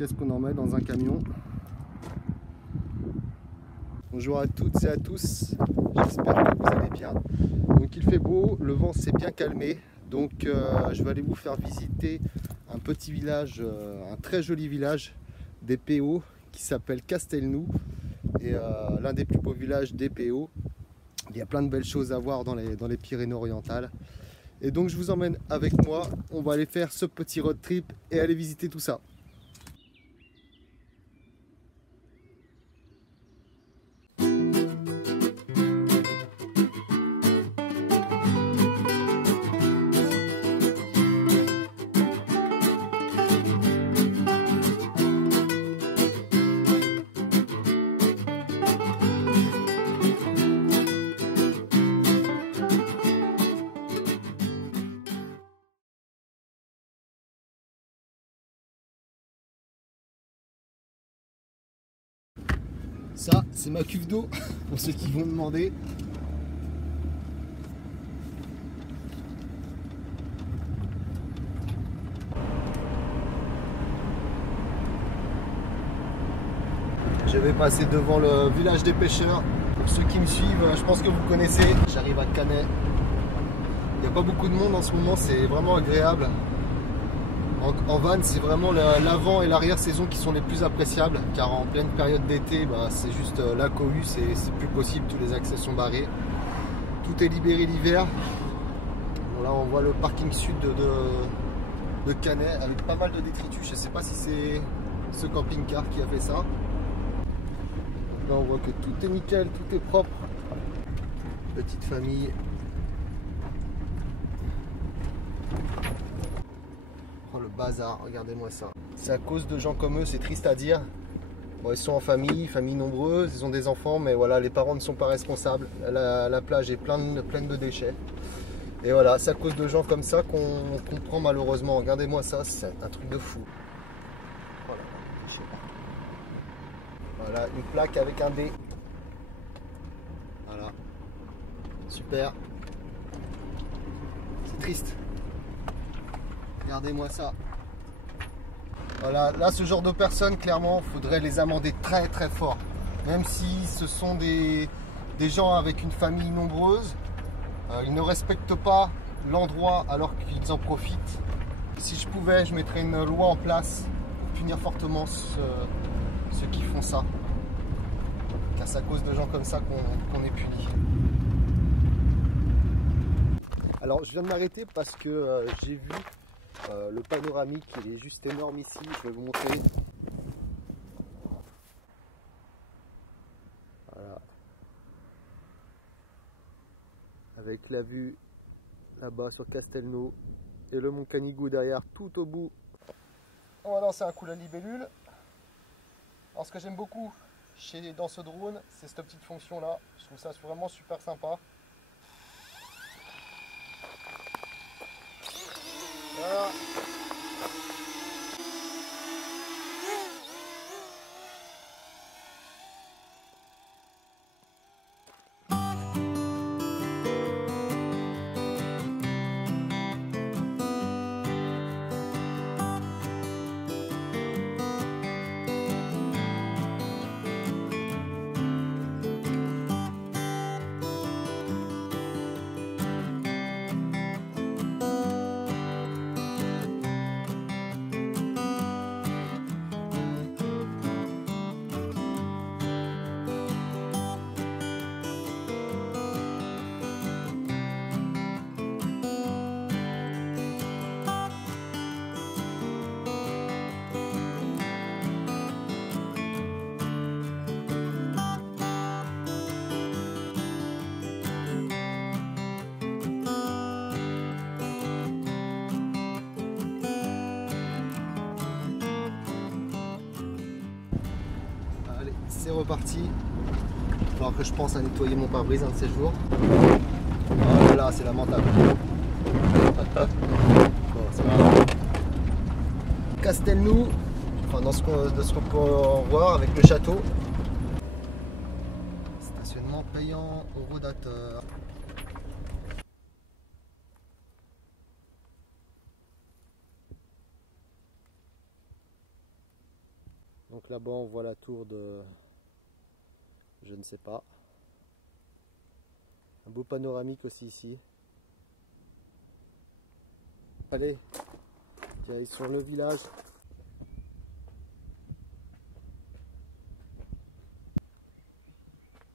qu'est-ce qu'on en met dans un camion. Bonjour à toutes et à tous, j'espère que vous allez bien. Donc il fait beau, le vent s'est bien calmé, donc je vais aller vous faire visiter un petit village, un très joli village des PO qui s'appelle Castelnou, et l'un des plus beaux villages des PO. Il y a plein de belles choses à voir dans les Pyrénées-Orientales. Et donc je vous emmène avec moi, on va aller faire ce petit road trip et aller visiter tout ça. Ça, c'est ma cuve d'eau, pour ceux qui vont demander. Je vais passer devant le village des pêcheurs. Pour ceux qui me suivent, je pense que vous connaissez. J'arrive à Canet. Il n'y a pas beaucoup de monde en ce moment, c'est vraiment agréable. En van, c'est vraiment l'avant et l'arrière saison qui sont les plus appréciables, car en pleine période d'été, c'est juste la cohue, c'est plus possible, tous les accès sont barrés. Tout est libéré l'hiver. Bon, là on voit le parking sud de Canet avec pas mal de détritus. Je ne sais pas si c'est ce camping-car qui a fait ça. Là on voit que tout est nickel, tout est propre. Petite famille. Oh le bazar, regardez-moi ça. C'est à cause de gens comme eux, c'est triste à dire. Bon, ils sont en famille nombreuse, ils ont des enfants, mais voilà, les parents ne sont pas responsables. La plage est pleine de déchets. Et voilà, c'est à cause de gens comme ça qu'on prend malheureusement. Regardez-moi ça, c'est un truc de fou. Voilà, je sais pas. Voilà, une plaque avec un D. Voilà. Super. C'est triste. Regardez-moi ça. Voilà, là ce genre de personnes, clairement, il faudrait les amender très très fort. Même si ce sont des gens avec une famille nombreuse, ils ne respectent pas l'endroit alors qu'ils en profitent. Si je pouvais, je mettrais une loi en place pour punir fortement ceux qui font ça. Car c'est à cause de gens comme ça qu'on est puni. Alors je viens de m'arrêter parce que j'ai vu le panoramique, il est juste énorme ici, je vais vous montrer. Voilà. Avec la vue là-bas sur Castelnou et le mont Canigou derrière tout au bout. On va lancer un coup la libellule. Alors ce que j'aime beaucoup dans ce drone, c'est cette petite fonction là. Je trouve ça vraiment super sympa. Voilà. C'est reparti. Il va falloir que je pense à nettoyer mon pare-brise un de ces jours. Oh là, c'est lamentable. Bon, c'est pas grave. Castelnou, enfin de ce qu'on peut en voir avec le château. Stationnement payant au rodateur. Donc là-bas on voit la tour de... je ne sais pas. Un beau panoramique aussi ici. Allez, direction le village.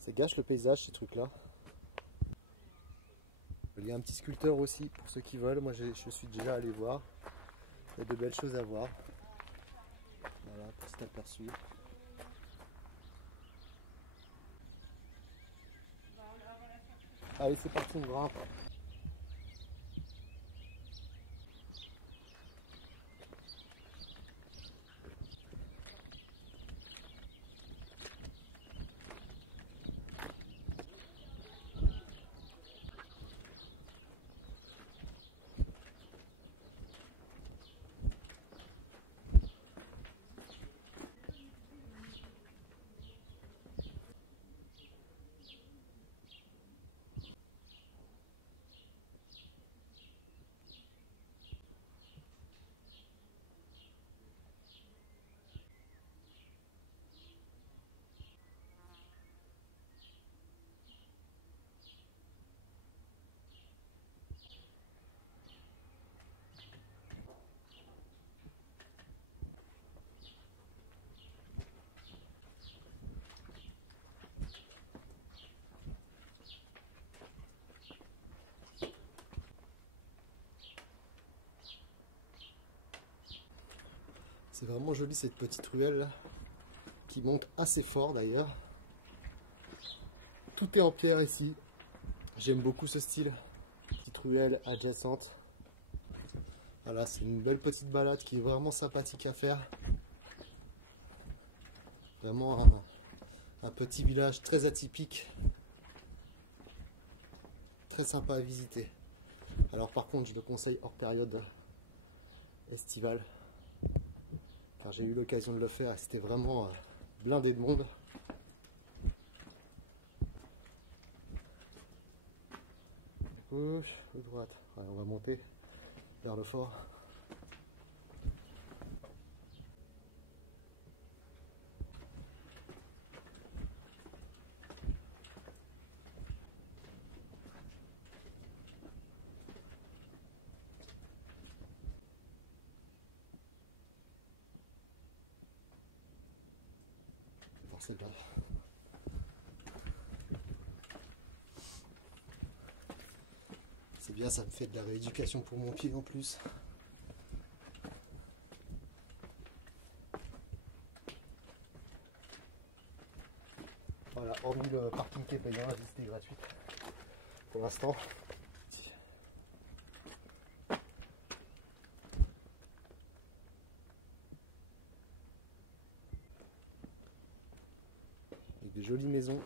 Ça gâche le paysage ces trucs là. Il y a un petit sculpteur aussi pour ceux qui veulent. Moi je suis déjà allé voir. Il y a de belles choses à voir. Voilà, petit aperçu. Allez, c'est parti, on grimpe. C'est vraiment joli cette petite ruelle là, qui monte assez fort d'ailleurs. Tout est en pierre ici. J'aime beaucoup ce style. Petite ruelle adjacente. Voilà, c'est une belle petite balade qui est vraiment sympathique à faire. Vraiment un petit village très atypique. Très sympa à visiter. Alors par contre, je le conseille hors période estivale. Car j'ai eu l'occasion de le faire et c'était vraiment blindé de monde. Gauche ou droite? Ouais, on va monter vers le fort. Voir celle-là. C'est bien, ça me fait de la rééducation pour mon pied en plus. Voilà, hormis le parking qui est payant, la visite est gratuite pour l'instant. Avec des jolies maisons.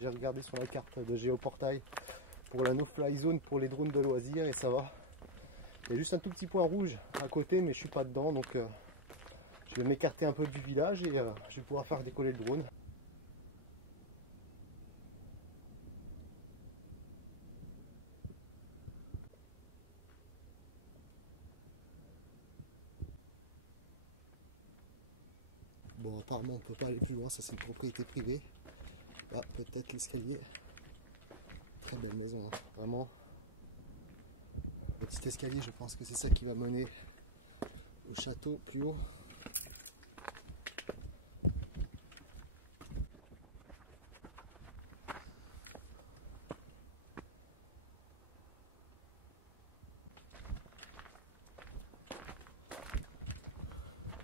J'ai regardé sur la carte de Géoportail pour la no-fly zone pour les drones de loisirs et ça va. Il y a juste un tout petit point rouge à côté mais je suis pas dedans donc je vais m'écarter un peu du village et je vais pouvoir faire décoller le drone. Bon, apparemment on peut pas aller plus loin, ça c'est une propriété privée. Là peut-être l'escalier. Très belle maison, hein. Vraiment. Petit escalier, je pense que c'est ça qui va mener au château plus haut.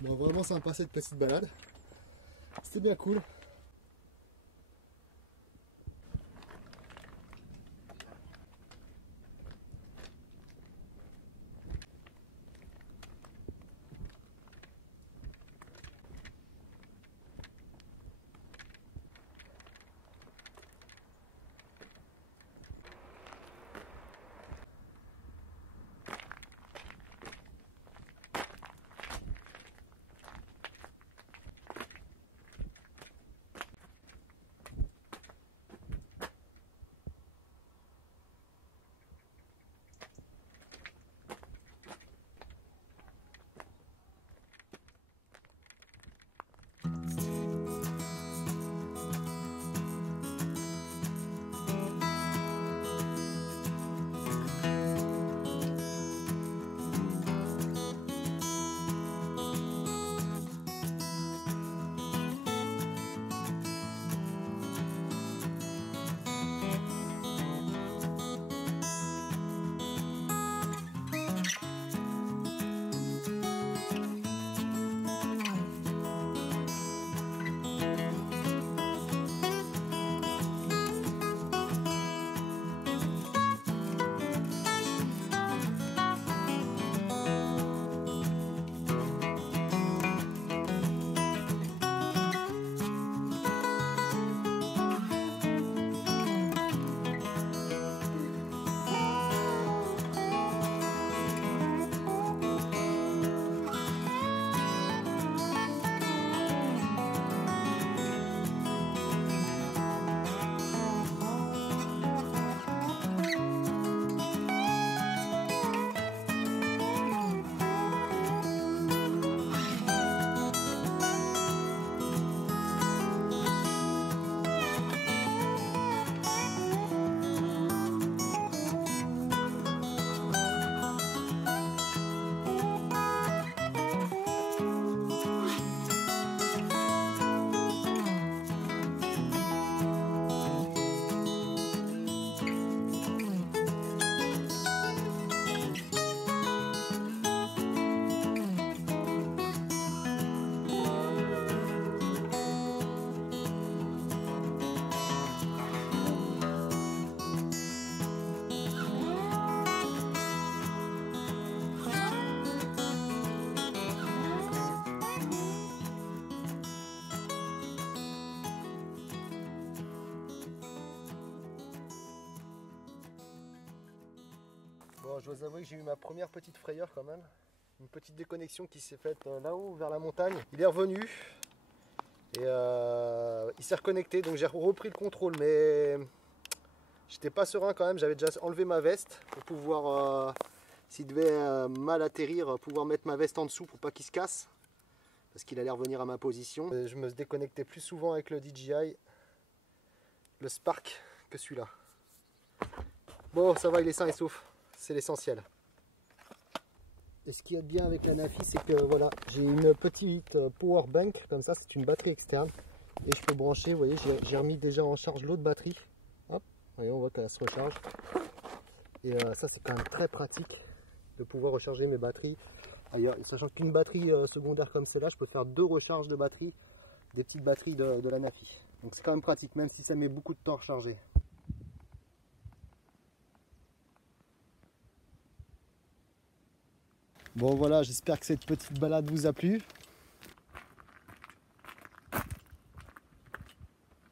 Bon, vraiment sympa cette petite balade. C'était bien cool. Bon, je dois avouer que j'ai eu ma première petite frayeur quand même. Une petite déconnexion qui s'est faite là-haut vers la montagne. Il est revenu et il s'est reconnecté, donc j'ai repris le contrôle, mais j'étais pas serein quand même. J'avais déjà enlevé ma veste pour pouvoir, s'il devait mal atterrir, pouvoir mettre ma veste en dessous pour pas qu'il se casse, parce qu'il allait revenir à ma position. Et je me déconnectais plus souvent avec le DJI, le Spark, que celui-là. Bon, ça va, il est sain et sauf, c'est l'essentiel. Et ce qui est bien avec la Nafi, c'est que voilà, j'ai une petite power bank, comme ça, c'est une batterie externe. Et je peux brancher, vous voyez, j'ai remis déjà en charge l'autre batterie. Hop, voyez, on voit qu'elle se recharge. Et ça, c'est quand même très pratique de pouvoir recharger mes batteries. Ailleurs, sachant qu'une batterie secondaire comme celle-là, je peux faire 2 recharges de batterie, des petites batteries de la Nafi. Donc c'est quand même pratique, même si ça met beaucoup de temps à recharger. Bon voilà, j'espère que cette petite balade vous a plu.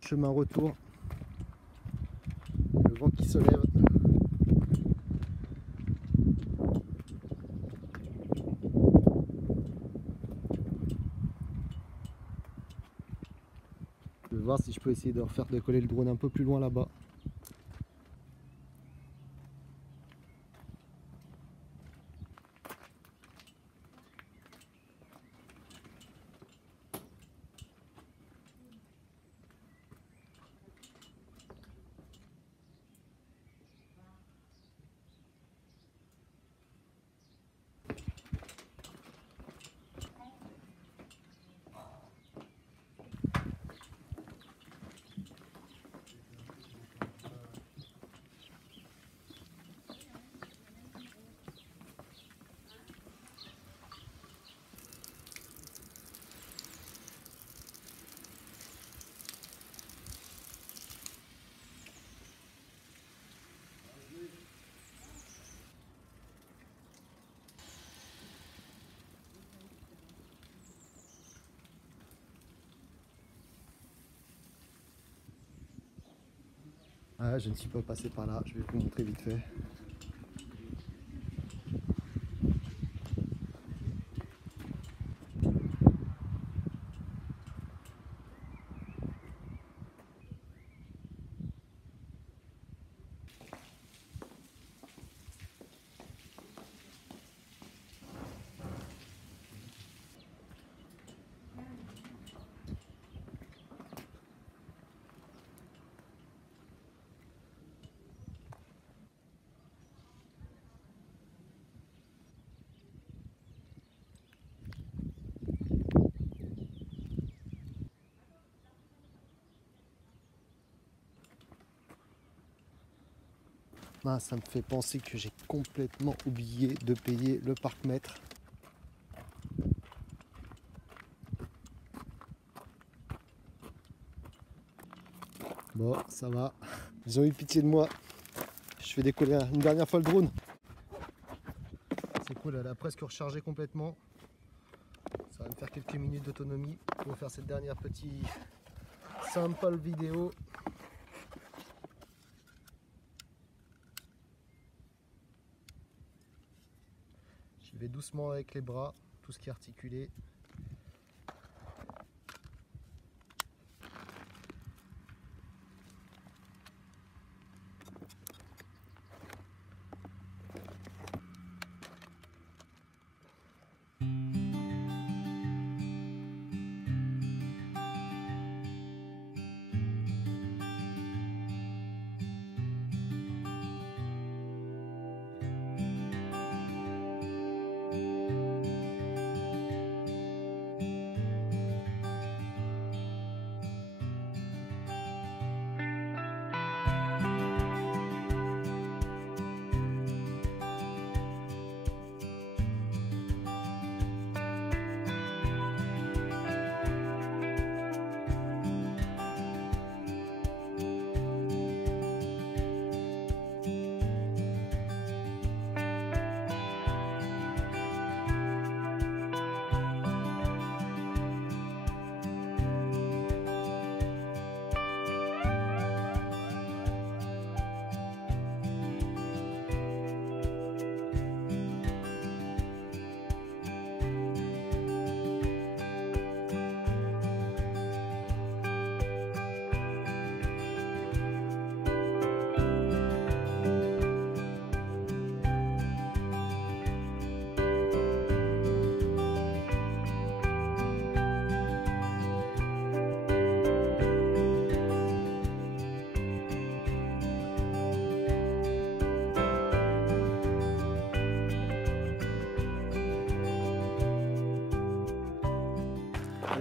Chemin retour. Le vent qui se lève. Je vais voir si je peux essayer de refaire décoller le drone un peu plus loin là-bas. Ah, je ne suis pas passé par là, je vais vous montrer vite fait. Ah, ça me fait penser que j'ai complètement oublié de payer le parc-mètre. Bon, ça va. Ils ont eu pitié de moi. Je fais décoller une dernière fois le drone. C'est cool, elle a presque rechargé complètement. Ça va me faire quelques minutes d'autonomie pour faire cette dernière petite sample vidéo. Je vais doucement avec les bras, tout ce qui est articulé.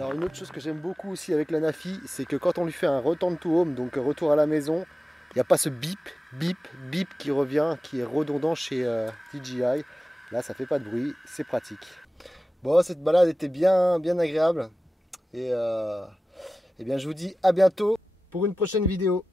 Alors une autre chose que j'aime beaucoup aussi avec la Nafi, c'est que quand on lui fait un return to home, donc retour à la maison, il n'y a pas ce bip, bip, bip qui revient, qui est redondant chez DJI. Là, ça fait pas de bruit, c'est pratique. Bon, cette balade était bien agréable. Et bien, je vous dis à bientôt pour une prochaine vidéo.